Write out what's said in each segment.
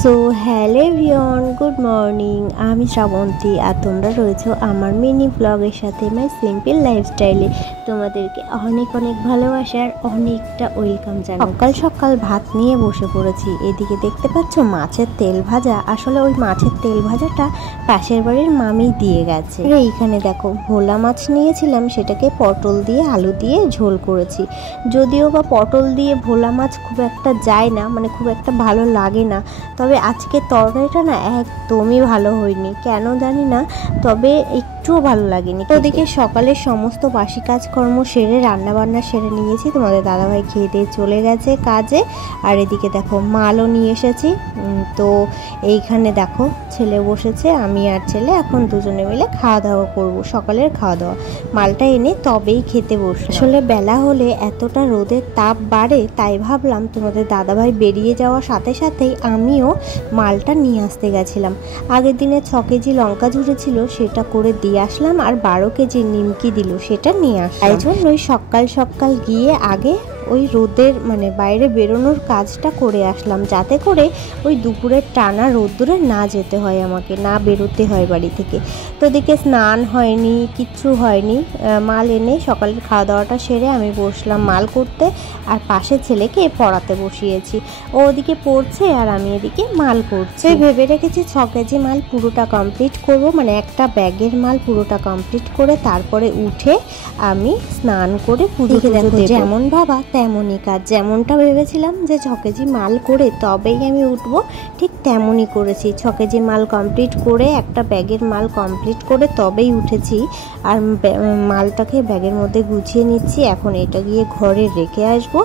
So hello everyone, good morning. আমি শ্রাবন্তী আর তোমরা রয়েছো আমার মিনি ব্লগের সাথে মাই সিম্পল লাইফস্টাইলে। তোমাদেরকে অনেক অনেক ভালোবাসার অনেকটা ওয়েলকাম জানাই। সকাল সকাল ভাত নিয়ে বসে পড়েছি। এদিকে দেখতে পাচ্ছ মাছের তেল ভাজা। আসলে ওই মাছের তেল ভাজাটা পাশের বাড়ির মামি দিয়ে গেছে। এইখানে দেখো ভোলা মাছ নিয়েছিলাম, সেটাকে পটল দিয়ে আলু দিয়ে ঝোল করেছি। যদিও বা পটল দিয়ে ভোলা মাছ খুব একটা যায় না, মানে খুব একটা ভালো লাগে না, তবে আজকে তরকারিটা না একদমই ভালো হয়নি, কেন জানি না, তবে একটুও ভালো লাগেনি। ওদিকে সকালের সমস্ত বাসি কাজকর্ম সেরে রান্নাবান্না সেরে নিয়েছি। তোমাদের দাদাভাই খেয়ে দিয়ে চলে গেছে কাজে। আর এদিকে দেখো মালও নিয়ে এসেছি। তো এইখানে দেখো ছেলে বসেছে, আমি আর ছেলে এখন দুজনে মিলে খাওয়া দাওয়া করব, সকালের খাওয়া দাওয়া। মালটা এনে তবেই খেতে বসে। আসলে বেলা হলে এতটা রোদের তাপ বাড়ে, তাই ভাবলাম তোমাদের দাদাভাই বেরিয়ে যাওয়ার সাথে সাথেই আমিও মালটা নিয়ে আসতে গেছিলাম। আগের দিনে 6 কেজি লঙ্কা ঝুড়েছিল, সেটা করে দিয়ে আসলাম। আর 12 কেজি নিমকি দিল, সেটা নিয়ে আসলাম। তাই জন্য ওই সকাল সকাল গিয়ে আগে ওই রোদের মানে বাইরে বেরোনোর কাজটা করে আসলাম, যাতে করে ওই দুপুরের টানা রোদ্দুরে না যেতে হয়, আমাকে না বেরোতে হয় বাড়ি থেকে। তো ওদিকে স্নান হয়নি, কিচ্ছু হয়নি। মাল এনে সকালের খাওয়া দাওয়াটা সেরে আমি বসলাম মাল করতে, আর পাশে ছেলেকে পড়াতে বসিয়েছি। ও ওদিকে পড়ছে আর আমি এদিকে মাল করছি। ভেবে রেখেছি 6 কেজি মাল পুরোটা কমপ্লিট করব, মানে একটা ব্যাগের মাল পুরোটা কমপ্লিট করে তারপরে উঠে আমি স্নান করে পুজো দেব। যেমন বাবা তেমনই কাজ। যেমনটা ভেবেছিলাম যে 6 কেজি মাল করে তবেই আমি উঠবো, ঠিক তেমনই করেছি। 6 কেজি মাল কমপ্লিট করে একটা ব্যাগের মাল কমপ্লিট করে তবেই উঠেছি। আর মালটাকে ব্যাগের মধ্যে গুছিয়ে নিচ্ছি। এখন এটা গিয়ে ঘরে রেখে আসবো।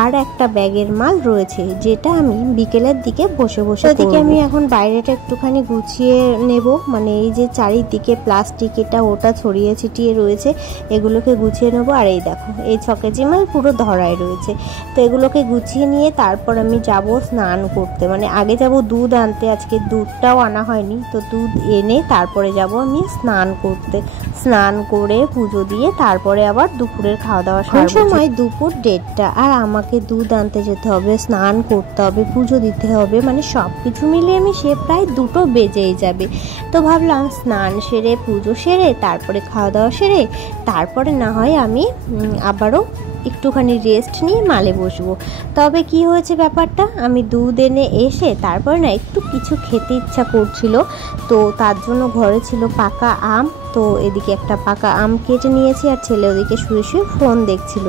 আর একটা ব্যাগের মাল রয়েছে, যেটা আমি বিকেলের দিকে বসে বসে ওদিকে আমি এখন বাইরেটা একটুখানি গুছিয়ে নেব, মানে এই যে চারিদিকে প্লাস্টিক এটা ওটা ছড়িয়ে ছিটিয়ে রয়েছে, এগুলোকে গুছিয়ে নেবো। আর এই দেখো এই 6 কেজি মাল পুরো ধরায় রয়েছে। তো এগুলোকে গুছিয়ে নিয়ে তারপর আমি যাব স্নান করতে, মানে আগে যাব দুধ আনতে, আজকে দুধটাও আনা হয়নি। তো দুধ এনে তারপরে যাব আমি স্নান করতে। স্নান করে পুজো দিয়ে তারপরে আবার দুপুরের খাওয়া দাওয়া সারব। সময় দুপুর 1:30, আর আমাকে দুধ আনতে যেতে হবে, স্নান করতে হবে, পুজো দিতে হবে, মানে সব কিছু মিলিয়ে আমি সে প্রায় 2টো বেজেই যাবে। তো ভাবলাম স্নান সেরে পুজো সেরে তারপরে খাওয়া দাওয়া সেরে তারপরে না হয় আমি আবারও একটুখানি রেস্ট নিয়ে মালে বসবো। তবে কি হয়েছে ব্যাপারটা, আমি দুধ এনে এসে তারপর না একটু কিছু খেতে ইচ্ছা করছিল। তো তার জন্য ঘরে ছিল পাকা আম। তো এদিকে একটা পাকা আম কেটে নিয়েছি, আর ছেলে ওদিকে শুয়ে শুয়ে ফোন দেখছিল।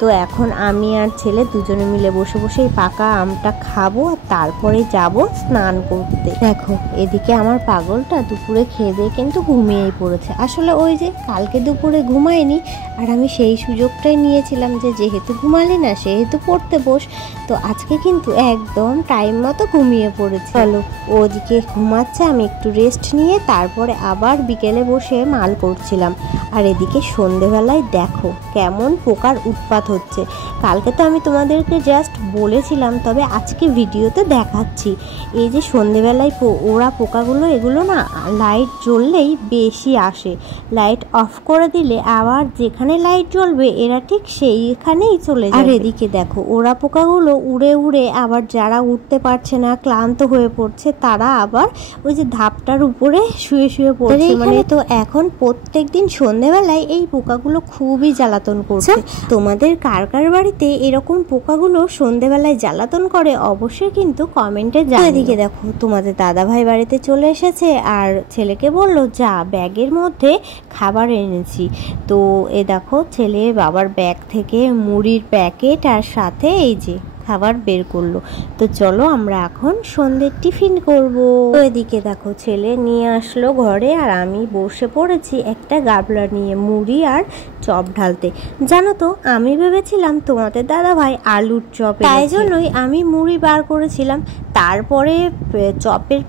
তো এখন আমি আর ছেলে দুজনে মিলে বসে বসে এই পাকা আমটা খাবো, আর তারপরে যাব স্নান করতে। দেখো এদিকে আমার পাগলটা দুপুরে খেয়ে দিয়ে কিন্তু ঘুমিয়েই পড়েছে। আসলে ওই যে কালকে দুপুরে ঘুমায়নি, আর আমি সেই সুযোগটাই নিয়েছিলাম যে যেহেতু ঘুমালি না সেহেতু পড়তে বস। তো আজকে কিন্তু একদম টাইম মতো ঘুমিয়ে পড়েছে। চলো ওদিকে ঘুমাচ্ছে, আমি একটু রেস্ট নিয়ে তারপরে আবার বিকেলে বসে মাল করছিলাম। আর এদিকে সন্ধেবেলায় দেখো কেমন পোকার উৎপাত হচ্ছে। কালকে তো আমি তোমাদেরকে জাস্ট বলেছিলাম, তবে আজকে ভিডিওতে দেখাচ্ছি। এই যে সন্ধেবেলায় ওরা পোকাগুলো, এগুলো না লাইট জ্বললেই বেশি আসে, লাইট অফ করে দিলে আবার যেখানে লাইট জ্বলবে এরা ঠিক সেইখানেই চলে যায়। আর এদিকে দেখো ওরা পোকাগুলো উড়ে উড়ে আবার যারা উঠতে পারছে না, ক্লান্ত হয়ে পড়ছে, তারা আবার ওই যে ধাপটার উপরে শুয়ে শুয়ে পড়ছে। মানে তো এখন প্রত্যেক দিন সন্ধেবেলায় এই পোকাগুলো খুবই জ্বালাতন করছে। তোমাদের কার কার বাড়িতে এরকম পোকাগুলো সন্ধেবেলায় জ্বালাতন করে অবশ্যই কিন্তু কমেন্টে জানিও। এদিকে দেখো তোমাদের দাদাভাই বাড়িতে চলে এসেছে, আর ছেলেকে বললো যা ব্যাগের মধ্যে খাবার এনেছি। তো এ দেখো ছেলে বাবার ব্যাগ থেকে মুড়ির প্যাকেট আর সাথে এই যে খাবার বের করলো। তো চলো আমরা এখন সন্ধ্যের টিফিন করব। তো এদিকে দেখো ছেলে নিয়ে আসলো ঘরে, আর আমি বসে পড়েছি একটা গাবলা নিয়ে মুড়ি আর চপ ঢালতে। জানো তো আমি ভেবেছিলাম তোমাদের দাদাভাই আলুর চপ, তাই জন্যই আমি মুড়ি বার করেছিলাম। তারপরে চপের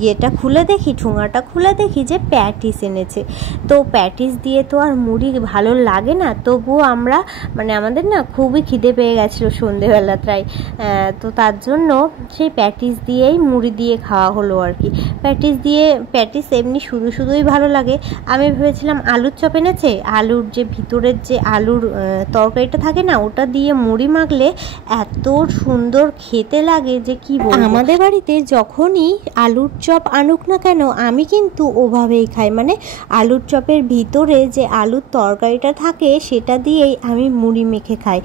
ইয়েটা খুলে দেখি, ঠোঙাটা খুলে দেখি যে প্যাটিস এনেছে। তো প্যাটিস দিয়ে তো আর মুড়ি ভালো লাগে না, তবুও আমরা মানে আমাদের না খুবই খিদে পেয়ে গেছিলো সন্ধেবেলা প্রায়। তো তার জন্য সেই প্যাটিস দিয়েই মুড়ি দিয়ে খাওয়া হলো আর কি। প্যাটিস এমনি শুধু শুধুই ভালো লাগে। আমি ভেবেছিলাম আলুর চপ এনেছে, আলুর যে ভিতরের যে আলুর তরকারিটা থাকে না, ওটা দিয়ে মুড়ি মাখলে এত সুন্দর খেতে লাগে যে কি আমাদের বাড়িতে যখনই আলুর চপ আনুক না কেন আমি কিন্তু ওভাবেই খাই, মানে আলুর চপের ভিতরে যে আলুর তরকারিটা থাকে সেটা দিয়েই আমি মুড়ি মেখে খাই,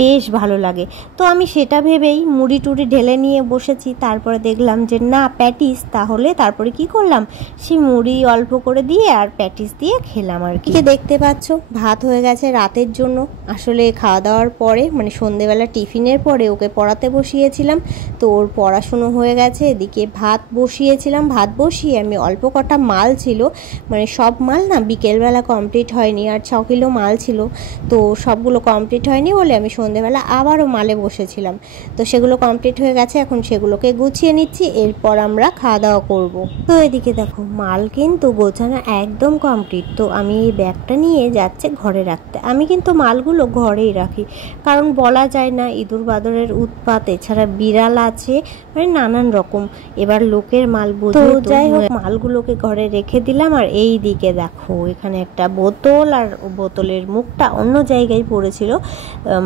বেশ ভালো লাগে। তো আমি সেটা ভেবেই মুড়ি টুড়ি ঢেলে নিয়ে বসেছি। তারপরে দেখলাম যে না প্যাটিস, তাহলে তারপরে কি করলাম, সেই মুড়ি অল্প করে দিয়ে আর প্যাটিস দিয়ে খেলাম আর কি। দেখতে পাচ্ছ ভাত হয়ে গেছে রাতের জন্য। আসলে খাওয়া দাওয়ার পরে মানে সন্ধেবেলা টিফিনের পরে ওকে পড়াতে বসিয়েছিলাম, তো ওর পড়াশুনো হয়ে গেছে। এদিকে ভাত বসিয়েছিলাম, ভাত বসিয়ে আমি অল্প কটা মাল ছিল, মানে সব মাল না বিকেলবেলা কমপ্লিট হয়নি, আর 6 কিলো মাল ছিল, তো সবগুলো কমপ্লিট হয়নি বলে আমি সন্ধেবেলা আবারও মালে বসেছিলাম। তো সেগুলো কমপ্লিট হয়ে গেছে, এখন সেগুলোকে গুছিয়ে নিচ্ছি, এরপর আমরা খাওয়া দাওয়া করব। তো এদিকে দেখো মাল কিন্তু গোছানো একদম কমপ্লিট। তো আমি এই ব্যাগটা নিয়ে যাচ্ছে ঘরে রাখতে। আমি কিন্তু মালগুলো ঘরেই রাখি, কারণ বলা যায় না ইঁদুর বাদরের উৎপাত, এছাড়া বিড়াল আছে, মানে নানান রকম, এবার লোকের মাল বুঝে। যাই হোক মালগুলোকে ঘরে রেখে দিলাম। আর এই দিকে দেখো এখানে একটা বোতল, আর বোতলের মুখটা অন্য জায়গায় পড়েছিল,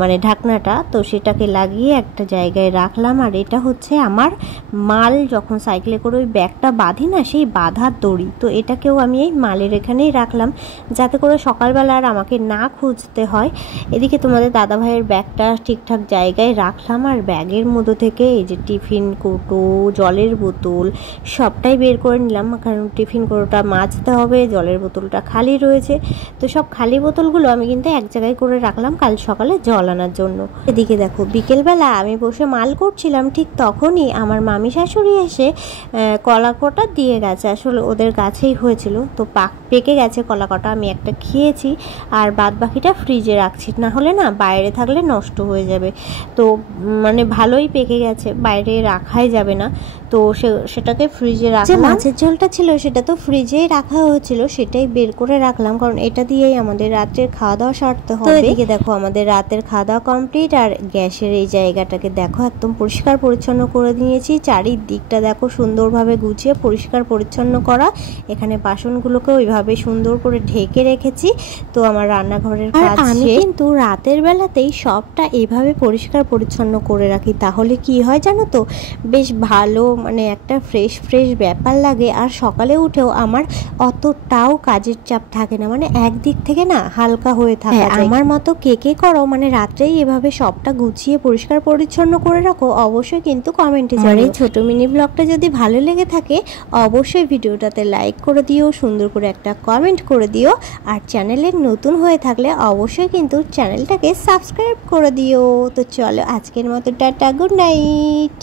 মানে ঢাকনাটা, তো সেটাকে লাগিয়ে একটা জায়গায় রাখলাম। আর এটা হচ্ছে আমার মাল যখন সাইকেলে করে ওই ব্যাগটা বাঁধি না, সেই বাঁধার দড়ি, তো এটাকেও আমি এই মালের এখানেই রাখলাম যাতে করে সকালবেলা আর আমাকে না খুঁজতে হয়। এদিকে তোমাদের দাদা ভাইয়ের ব্যাগটা ঠিকঠাক জায়গায় রাখলাম, আর ব্যাগের মধ্যে থেকে এই যে টিফিন কৌটো, জলের বোতল সবটাই বের করে নিলাম, কারণ টিফিন কৌটোটা মাজতে হবে, জলের বোতলটা খালি রয়েছে। তো সব খালি বোতলগুলো আমি কিন্তু এক জায়গায় করে রাখলাম কাল সকালে জল আনার জন্য। এদিকে দেখো বিকেলবেলা আমি বসে মাল করছিলাম, ঠিক তখনই আমার মামি শাশুড়ি এসে কলা কটা দিয়ে গেছে। আসলে ওদের গাছেই হয়েছিল, তো পেকে গেছে কলা কটা, আমি একটা খেয়েছি আর বাদ বাকিটা ফ্রিজে রাখছি, না হলে না বাইরে থাকলে নষ্ট হয়ে যাবে। তো মানে ভালোই পেকে গেছে, বাইরে রাখাই যাবে না, তো সেটাকে ফ্রিজে রাখলাম। মাছের ঝোলটা ছিল সেটা তো ফ্রিজেই রাখা হয়েছিল, সেটাই বের করে রাখলাম, কারণ এটা দিয়েই আমাদের রাতের খাওয়া দাওয়া সারতে হবে। এদিকে দেখো আমাদের রাতের খাওয়া দাওয়া কমপ্লিট, আর গ্যাসের এই জায়গাটাকে দেখো একদম পরিষ্কার পরিচ্ছন্ন করে নিয়েছি। চারিদিকটা দেখো সুন্দরভাবে গুছিয়ে পরিষ্কার পরিচ্ছন্ন করা। এখানে বাসনগুলোকে ওইভাবে সুন্দর করে ঢেকে রেখেছি। তো আমার রান্নাঘরের কাজ আমি কিন্তু রাতের বেলাতেই সবটা এভাবে পরিষ্কার পরিচ্ছন্ন করে রাখি, তাহলে কি হয় জানো তো, বেশ ভালো, মানে একটা ফ্রেশ ফ্রেশ ব্যাপার লাগে। আর সকালে উঠেও আমার অতটাও কাজের চাপ থাকে না, মানে একদিক থেকে না হালকা হয়ে থাকে। আমার মতো কে কে করো, মানে রাত্রেই এভাবে সবটা গুছিয়ে পরিষ্কার পরিচ্ছন্ন করে রাখো, অবশ্যই কিন্তু কমেন্টে জানিও। এই ছোট মিনি ব্লগটা যদি ভালো লেগে থাকে অবশ্যই ভিডিওটাতে লাইক করে দিও, সুন্দর করে একটা কমেন্ট করে দিও, আর চ্যানেলে নতুন হয়ে থাকলে অবশ্যই কিন্তু চ্যানেলটাকে সাবস্ক্রাইব করে দিও। তো চলো আজকের মতো টাটা, গুড নাইট।